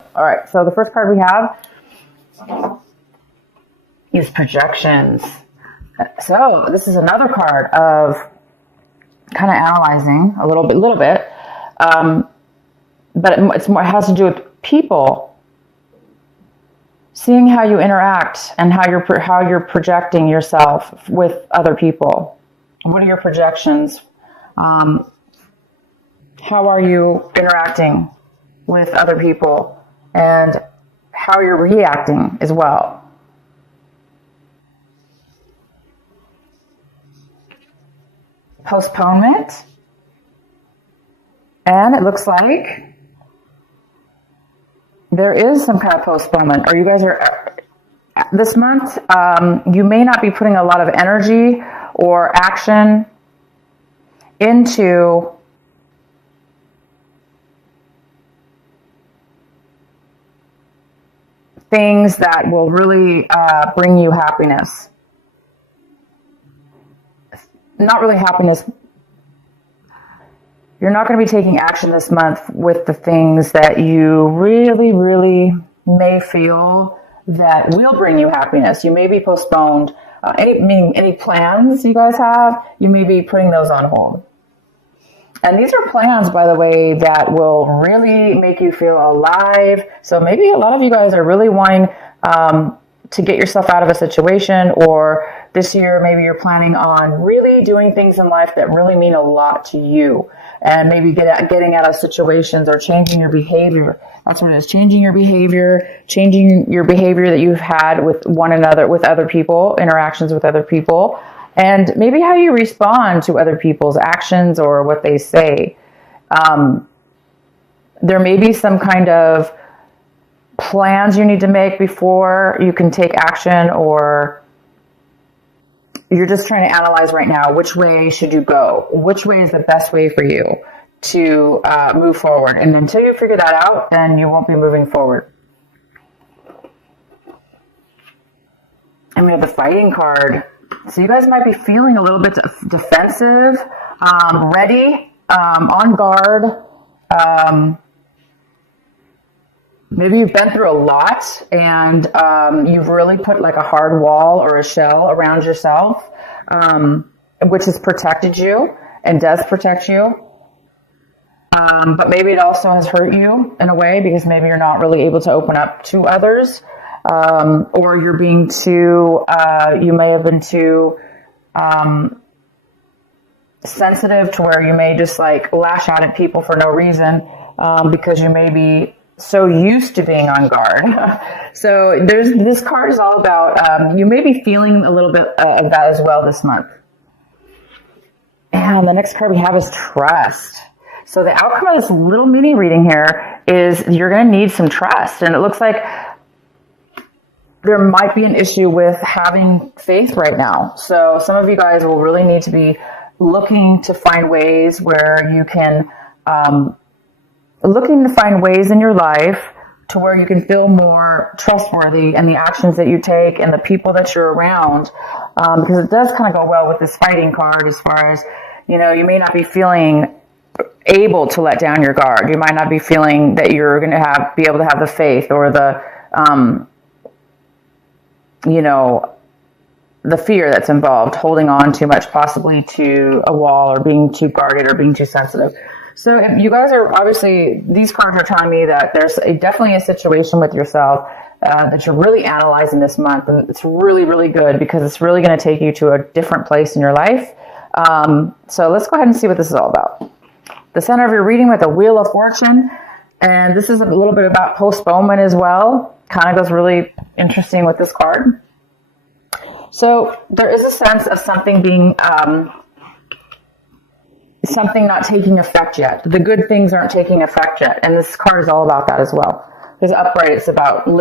All right, so the first card we have is projections. So this is another card of kind of analyzing a little bit, but it has to do with people, seeing how you interact and how you're projecting yourself with other people. What are your projections? How are you interacting with other people, and how you're reacting as well? Postponement, and it looks like there is some kind of postponement, or you guys are this month, you may not be putting a lot of energy or action into things that will really bring you happiness. Not really happiness. You're not going to be taking action this month with the things that you really, really may feel that will bring you happiness. You may be postponed. Any plans you guys have, you may be putting those on hold. And these are plans, by the way, that will really make you feel alive. So maybe a lot of you guys are really wanting to get yourself out of a situation, or this year maybe you're planning on really doing things in life that really mean a lot to you, and maybe getting out of situations or changing your behavior. That's what it is, changing your behavior that you've had with one another, with other people, interactions with other people, and maybe how you respond to other people's actions or what they say. There may be some kind of plans you need to make before you can take action, or you're just trying to analyze right now, which way should you go? Which way is the best way for you to move forward? And until you figure that out, then you won't be moving forward. And we have the fighting card. So you guys might be feeling a little bit defensive, ready, on guard. Maybe you've been through a lot, and you've really put like a hard wall or a shell around yourself, which has protected you and does protect you. But maybe it also has hurt you in a way, because maybe you're not really able to open up to others, or you're being too, you may have been too sensitive to where you may just like lash out at people for no reason, because you may be so used to being on guard. So this card is all about, you may be feeling a little bit of that as well this month. And the next card we have is trust. So the outcome of this little mini reading here is you're going to need some trust. And it looks like there might be an issue with having faith right now. So some of you guys will really need to be looking to find ways where you can, looking to find ways in your life to where you can feel more trustworthy in the actions that you take and the people that you're around, because it does kind of go well with this fighting card, as far as, you know, you may not be feeling able to let down your guard. You might not be feeling that you're going to be able to have the faith or the, the fear that's involved, holding on too much possibly to a wall, or being too guarded, or being too sensitive. So if you guys are, obviously, these cards are telling me that there's definitely a situation with yourself that you're really analyzing this month. And it's really, really good, because it's really going to take you to a different place in your life. So let's go ahead and see what this is all about. The center of your reading with a Wheel of Fortune. And this is a little bit about postponement as well. Kind of goes really interesting with this card. So there is a sense of something being... something not taking effect yet. The good things aren't taking effect yet. And this card is all about that as well. Because upright, it's about see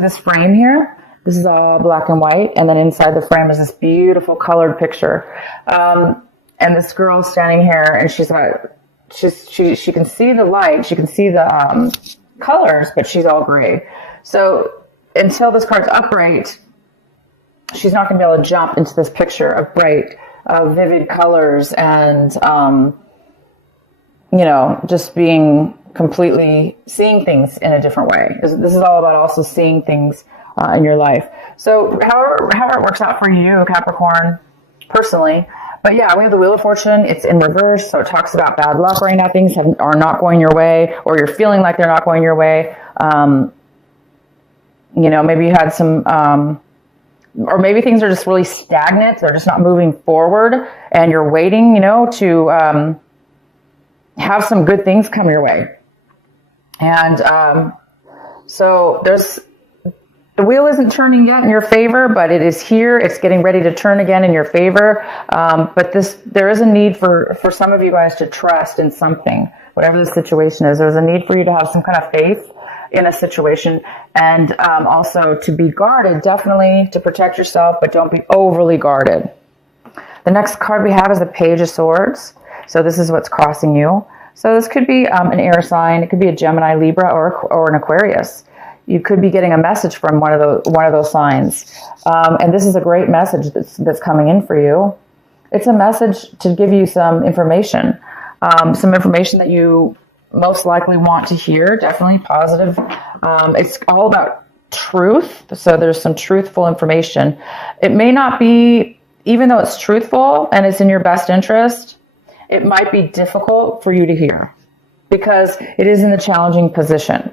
this frame here? This is all black and white. And then inside the frame is this beautiful colored picture. And this girl standing here, and she's got, she can see the light. She can see the colors, but she's all gray. So until this card's upright, she's not going to be able to jump into this picture of bright, vivid colors and, just being completely seeing things in a different way. This is all about also seeing things in your life. So however it works out for you, Capricorn, personally. But yeah, we have the Wheel of Fortune. It's in reverse, so it talks about bad luck right now. Things are not going your way, or you're feeling like they're not going your way. Maybe you had some, or maybe things are just really stagnant. They're just not moving forward, and you're waiting, to have some good things come your way. And so the wheel isn't turning yet in your favor, but it is here. It's getting ready to turn again in your favor. But there is a need for some of you guys to trust in something, whatever the situation is. There's a need for you to have some kind of faith in a situation, and also to be guarded, definitely to protect yourself, but don't be overly guarded. The next card we have is the Page of Swords. So this is what's crossing you. So this could be an air sign. It could be a Gemini, Libra, or an Aquarius. You could be getting a message from one of those signs. And this is a great message that's coming in for you. It's a message to give you some information that you most likely want to hear, definitely positive. It's all about truth. So there's some truthful information. It may not be, even though it's truthful and it's in your best interest, it might be difficult for you to hear because it is in a challenging position.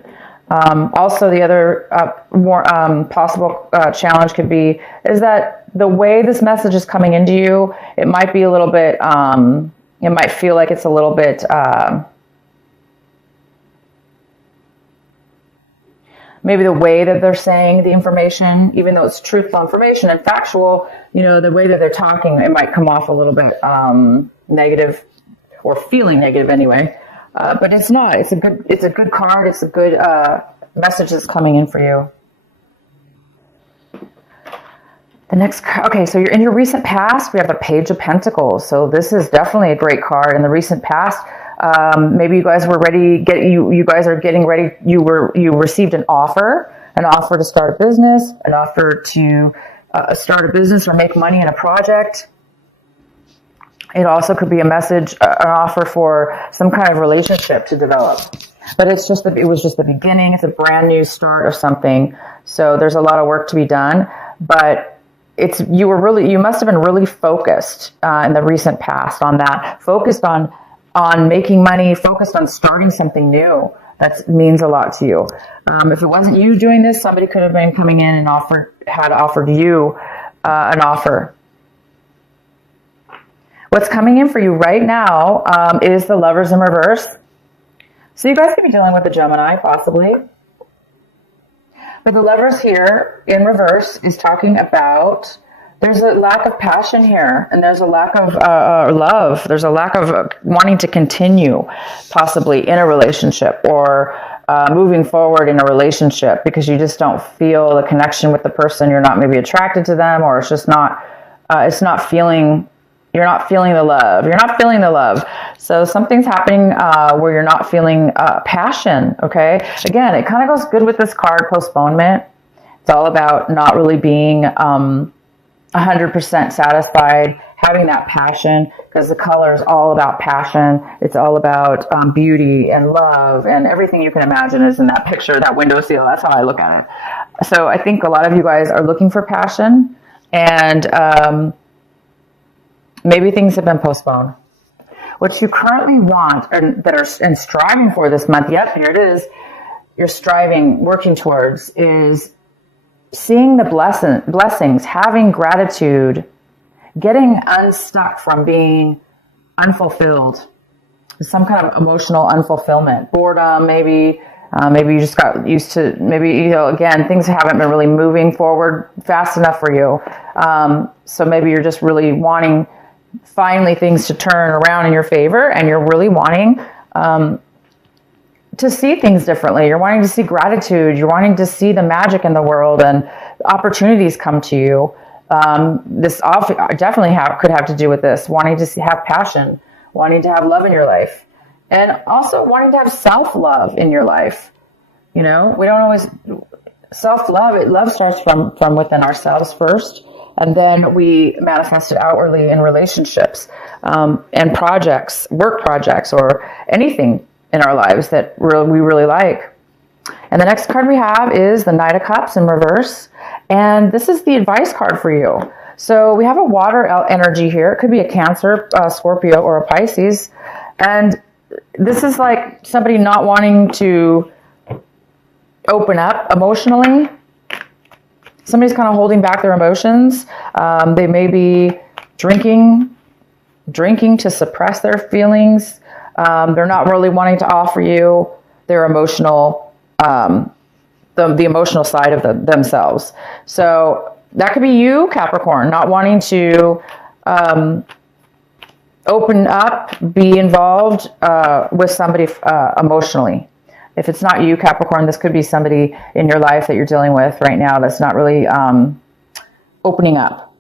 Also, the other more possible challenge could be is that the way this message is coming into you, it might be a little bit, it might feel like it's a little bit, maybe the way that they're saying the information, even though it's truthful information and factual, the way that they're talking, it might come off a little bit negative or feeling negative anyway. But it's not. It's a good card. It's a good message that's coming in for you. The next, okay, so you're in your recent past. We have the Page of Pentacles. So this is definitely a great card. In the recent past, maybe you guys were ready. You guys are getting ready. You received an offer to start a business, an offer to start a business or make money in a project. It also could be a message, an offer for some kind of relationship to develop. But it was just the beginning. It's a brand new start of something. So there's a lot of work to be done. But you must have been really focused in the recent past on that. Focused on making money. Focused on starting something new. That means a lot to you. If it wasn't you doing this, somebody could have been coming in and had offered you an offer. What's coming in for you right now is the Lovers in reverse. So you guys could be dealing with a Gemini, possibly. But the Lovers here in reverse is talking about there's a lack of passion here, and there's a lack of love. There's a lack of wanting to continue, possibly in a relationship or moving forward in a relationship because you just don't feel the connection with the person. You're not maybe attracted to them, or it's just not. You're not feeling the love. You're not feeling the love. So something's happening where you're not feeling passion, okay? Again, it kind of goes good with this card, postponement. It's all about not really being 100% satisfied, having that passion, because the color is all about passion. It's all about beauty and love, and everything you can imagine is in that picture, that windowsill. That's how I look at it. So I think a lot of you guys are looking for passion, and maybe things have been postponed. What you currently want and striving for this month, yep, here it is, you're striving, working towards, is seeing the blessings, having gratitude, getting unstuck from being unfulfilled, some kind of emotional unfulfillment, boredom, maybe you just got used to, again, things haven't been really moving forward fast enough for you. So maybe you're just really wanting finally things to turn around in your favor, and you're really wanting to see things differently. You're wanting to see gratitude. You're wanting to see the magic in the world and opportunities come to you. This definitely could have to do with this, wanting to have passion, wanting to have love in your life, and also wanting to have self-love in your life. We don't always self-love. Love starts from within ourselves first. And then we manifest it outwardly in relationships and projects, work projects, or anything. in our lives that we really like. And the next card we have is the Knight of Cups in reverse. And this is the advice card for you. So we have a water energy here. It could be a Cancer, Scorpio, or a Pisces. And this is like somebody not wanting to open up emotionally. Somebody's kind of holding back their emotions. They may be drinking to suppress their feelings. They're not really wanting to offer you their emotional, the emotional side of themselves. So that could be you, Capricorn, not wanting to open up, be involved with somebody emotionally. If it's not you, Capricorn, this could be somebody in your life that you're dealing with right now that's not really opening up.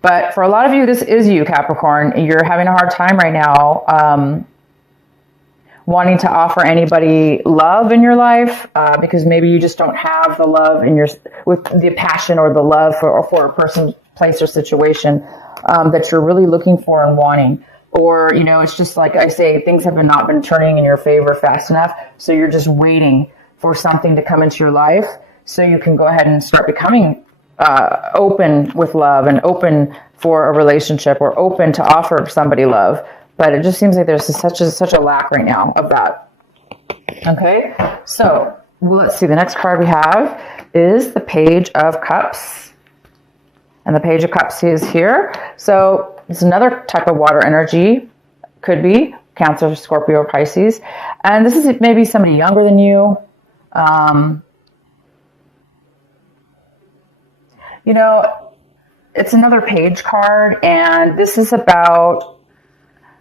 But for a lot of you, this is you, Capricorn. You're having a hard time right now wanting to offer anybody love in your life because maybe you just don't have the love with the passion or the love for a person, place, or situation that you're really looking for and wanting. Or, it's just like I say, things have not been turning in your favor fast enough. So you're just waiting for something to come into your life so you can go ahead and start becoming open with love and open for a relationship or open to offer somebody love. But it just seems like there's such a lack right now of that. Okay, so let's see. The next card we have is the Page of Cups. And the Page of Cups is here. So it's another type of water energy. Could be Cancer, Scorpio, or Pisces. And this is maybe somebody younger than you. It's another page card. And this is about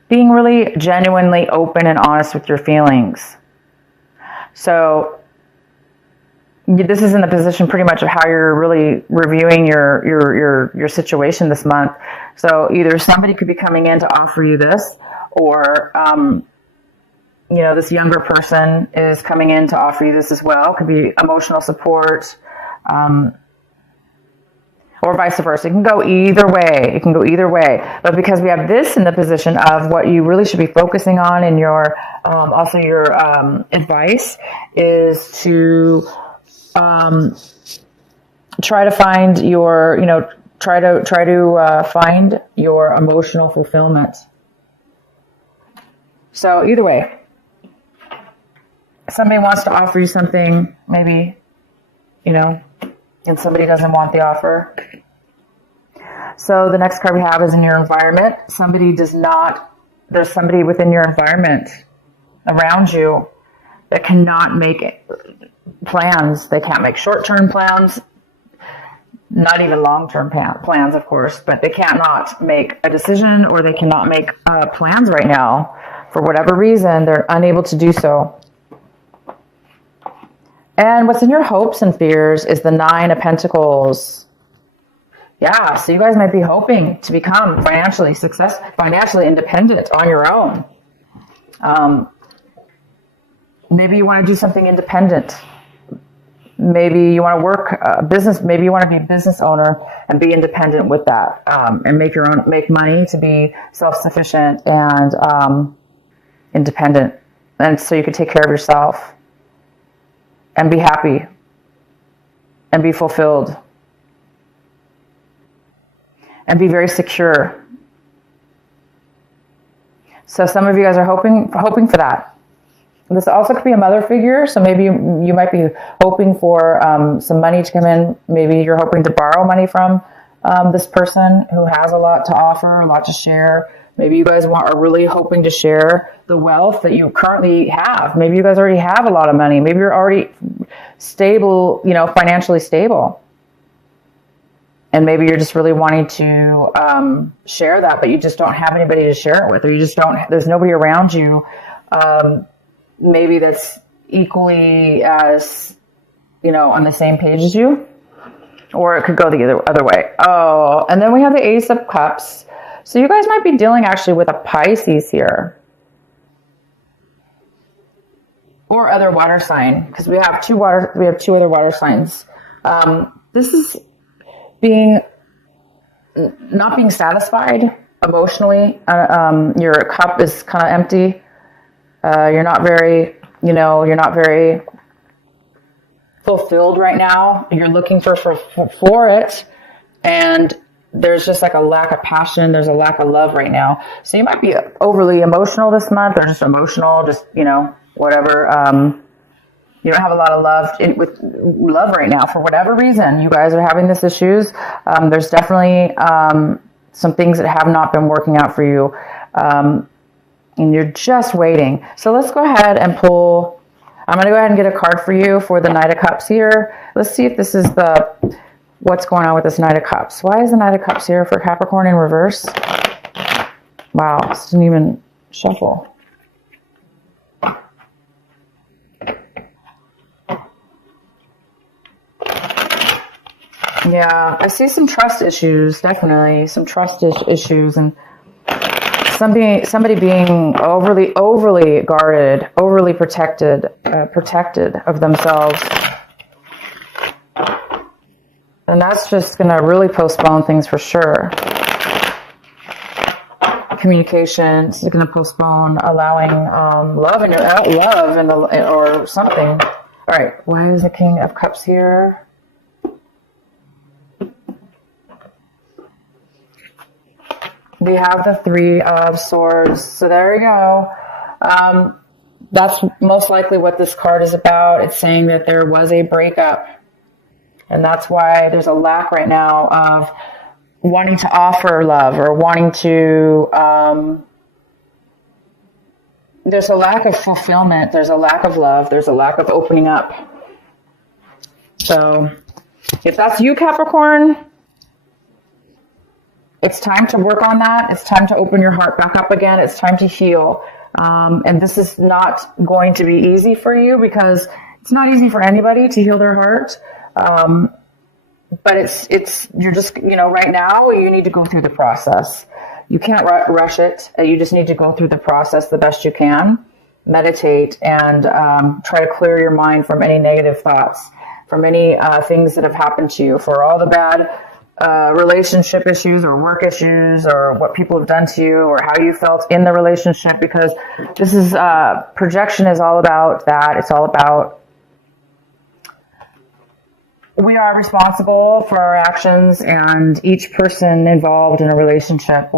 being really genuinely open and honest with your feelings. So this is in the position pretty much of how you're really reviewing your situation this month. So either somebody could be coming in to offer you this, or this younger person is coming in to offer you this as well. It could be emotional support, or vice versa. It can go either way. But because we have this in the position of what you really should be focusing on in your advice is to try to find your, find your emotional fulfillment. So either way, somebody wants to offer you something, maybe, and somebody doesn't want the offer. So the next card we have is in your environment. There's somebody within your environment around you that cannot make plans. They can't make short-term plans, not even long-term plans, of course, but they cannot make a decision or they cannot make plans right now. For whatever reason, they're unable to do so. And what's in your hopes and fears is the Nine of Pentacles. Yeah, so you guys might be hoping to become financially independent on your own. Maybe you want to do something independent. Maybe you want to work business. Maybe you want to be a business owner and be independent with that, and make money to be self-sufficient and independent, and so you can take care of yourself and be happy and be fulfilled and be very secure. So some of you guys are hoping for that. This also could be a mother figure, so maybe you might be hoping for some money to come in. Maybe you're hoping to borrow money from this person who has a lot to offer, a lot to share. Maybe you guys are really hoping to share the wealth that you currently have. Maybe you guys already have a lot of money. Maybe you're already stable, financially stable. And maybe you're just really wanting to share that, but you just don't have anybody to share it with, or there's nobody around you maybe that's equally as, on the same page as you. Or it could go the other way. Oh, and then we have the Ace of Cups. So you guys might be dealing actually with a Pisces here. Or other water sign, because we have two other water signs. This is not being satisfied emotionally. Your cup is kind of empty. You're not very, you're not very fulfilled right now. You're looking for it. And there's just like a lack of passion. There's a lack of love right now. So you might be overly emotional this month, or just emotional, just, whatever. You don't have a lot of with love right now for whatever reason. You guys are having this issues. There's definitely some things that have not been working out for you. And you're just waiting. So let's go ahead and pull. I'm going to go ahead and get a card for you for the Knight of Cups here. Let's see if this is what's going on with this Knight of Cups. Why is the Knight of Cups here for Capricorn in reverse? Wow, this didn't even shuffle. Yeah, I see some trust issues, definitely some trust issues, and somebody being overly guarded, overly protected of themselves. And that's just going to really postpone things for sure. Communication is going to postpone allowing love or something. All right, why is the King of Cups here? We have the Three of Swords. So there we go. That's most likely what this card is about. It's saying that there was a breakup. And that's why there's a lack right now of wanting to offer love or wanting to... there's a lack of fulfillment. There's a lack of love. There's a lack of opening up. So if that's you, Capricorn... It's time to work on that. It's time to open your heart back up again. It's time to heal. And this is not going to be easy for you, because it's not easy for anybody to heal their heart. But you're just, right now you need to go through the process. You can't rush it. You just need to go through the process the best you can. Meditate and try to clear your mind from any negative thoughts, from any things that have happened to you, for all the bad relationship issues or work issues, or what people have done to you, or how you felt in the relationship, because this is projection is all about that. It's all about, we are responsible for our actions, and each person involved in a relationship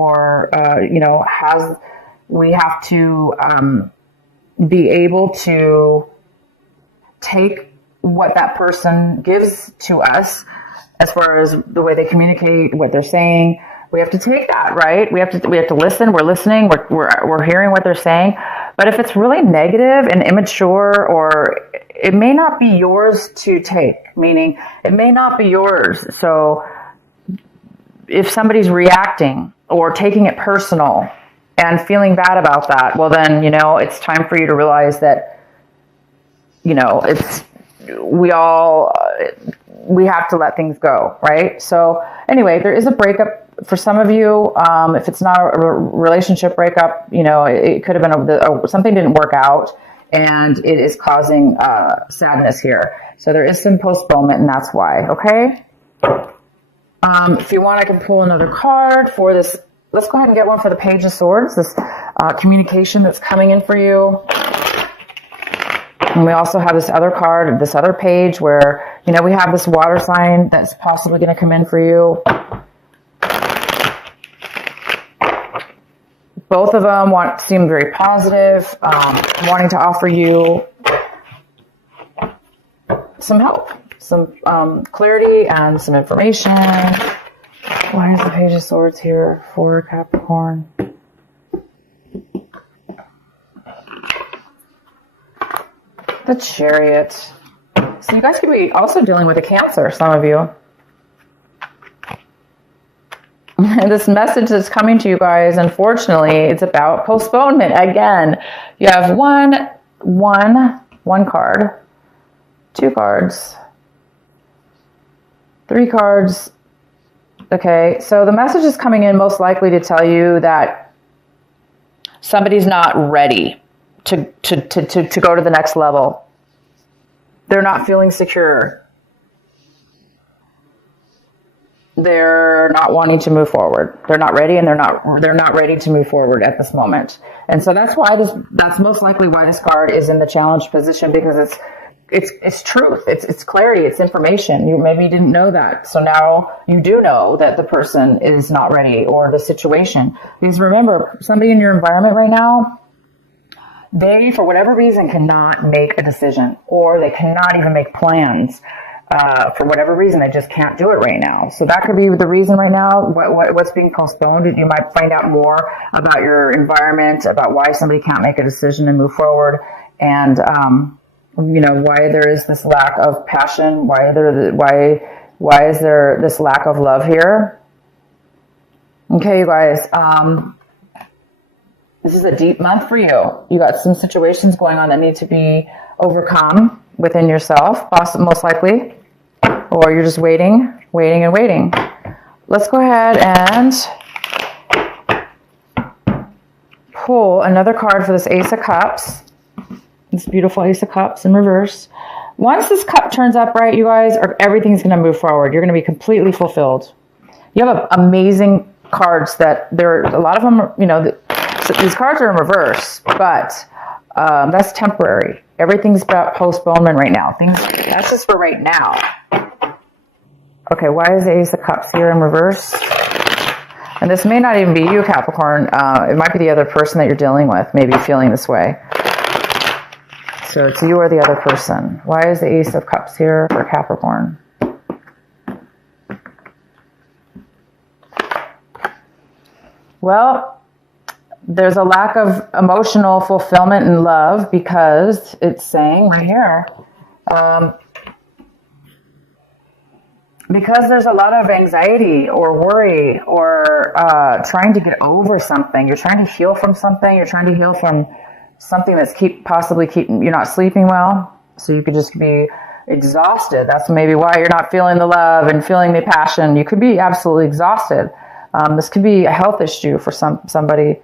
we have to be able to take what that person gives to us, as far as the way they communicate, what they're saying. We have to take that, right? We have to listen. We're listening. We're hearing what they're saying. But if it's really negative and immature, or it may not be yours to take, meaning it may not be yours. So if somebody's reacting or taking it personal and feeling bad about that, well then, it's time for you to realize that, we have to let things go, right? So anyway, there is a breakup for some of you. If it's not a relationship breakup, it could have been something didn't work out, and it is causing sadness here. So there is some postponement, and that's why, okay? If you want, I can pull another card for this. Let's go ahead and get one for the Page of Swords, this communication that's coming in for you. And we also have this other card, this other page where, we have this water sign that's possibly going to come in for you. Both of them seem very positive, wanting to offer you some help, some clarity, and some information. Why is the Page of Swords here for Capricorn? The Chariot. So you guys could be also dealing with a Cancer, some of you. And this message that's coming to you guys, unfortunately, it's about postponement. Again, you have one card, 2 cards, 3 cards. Okay, so the message is coming in most likely to tell you that somebody's not ready to go to the next level. They're not feeling secure. they're not wanting to move forward. They're not ready, and they're not ready to move forward at this moment. And so that's most likely why this card is in the challenge position, because it's truth. It's clarity. It's information. You maybe didn't know that. So now you do know that the person is not ready, or the situation. Because remember, somebody in your environment right now, they, for whatever reason, cannot make a decision, or they cannot even make plans. For whatever reason, they just can't do it right now. So that could be the reason right now, what's being postponed. You might find out more about your environment, about why somebody can't make a decision and move forward, and why there is this lack of passion, why is there this lack of love here. Okay, you guys, this is a deep month for you. You got some situations going on that need to be overcome within yourself, most likely, or you're just waiting. Let's go ahead and pull another card for this Ace of Cups. This beautiful Ace of Cups in reverse. Once this cup turns upright, you guys, everything's going to move forward. You're going to be completely fulfilled. You have amazing cards that a lot of them, so these cards are in reverse, but that's temporary. Everything's about postponement right now. That's just for right now. Okay, why is the Ace of Cups here in reverse? And this may not even be you, Capricorn. It might be the other person that you're dealing with, maybe feeling this way. So it's you or the other person. Why is the Ace of Cups here for Capricorn? Well, there's a lack of emotional fulfillment and love, because it's saying right here, because there's a lot of anxiety or worry, or trying to get over something. You're trying to heal from something. You're trying to heal from something that's possibly keeping you're not sleeping well. So you could just be exhausted. That's maybe why you're not feeling the love and feeling the passion. You could be absolutely exhausted. This could be a health issue for somebody.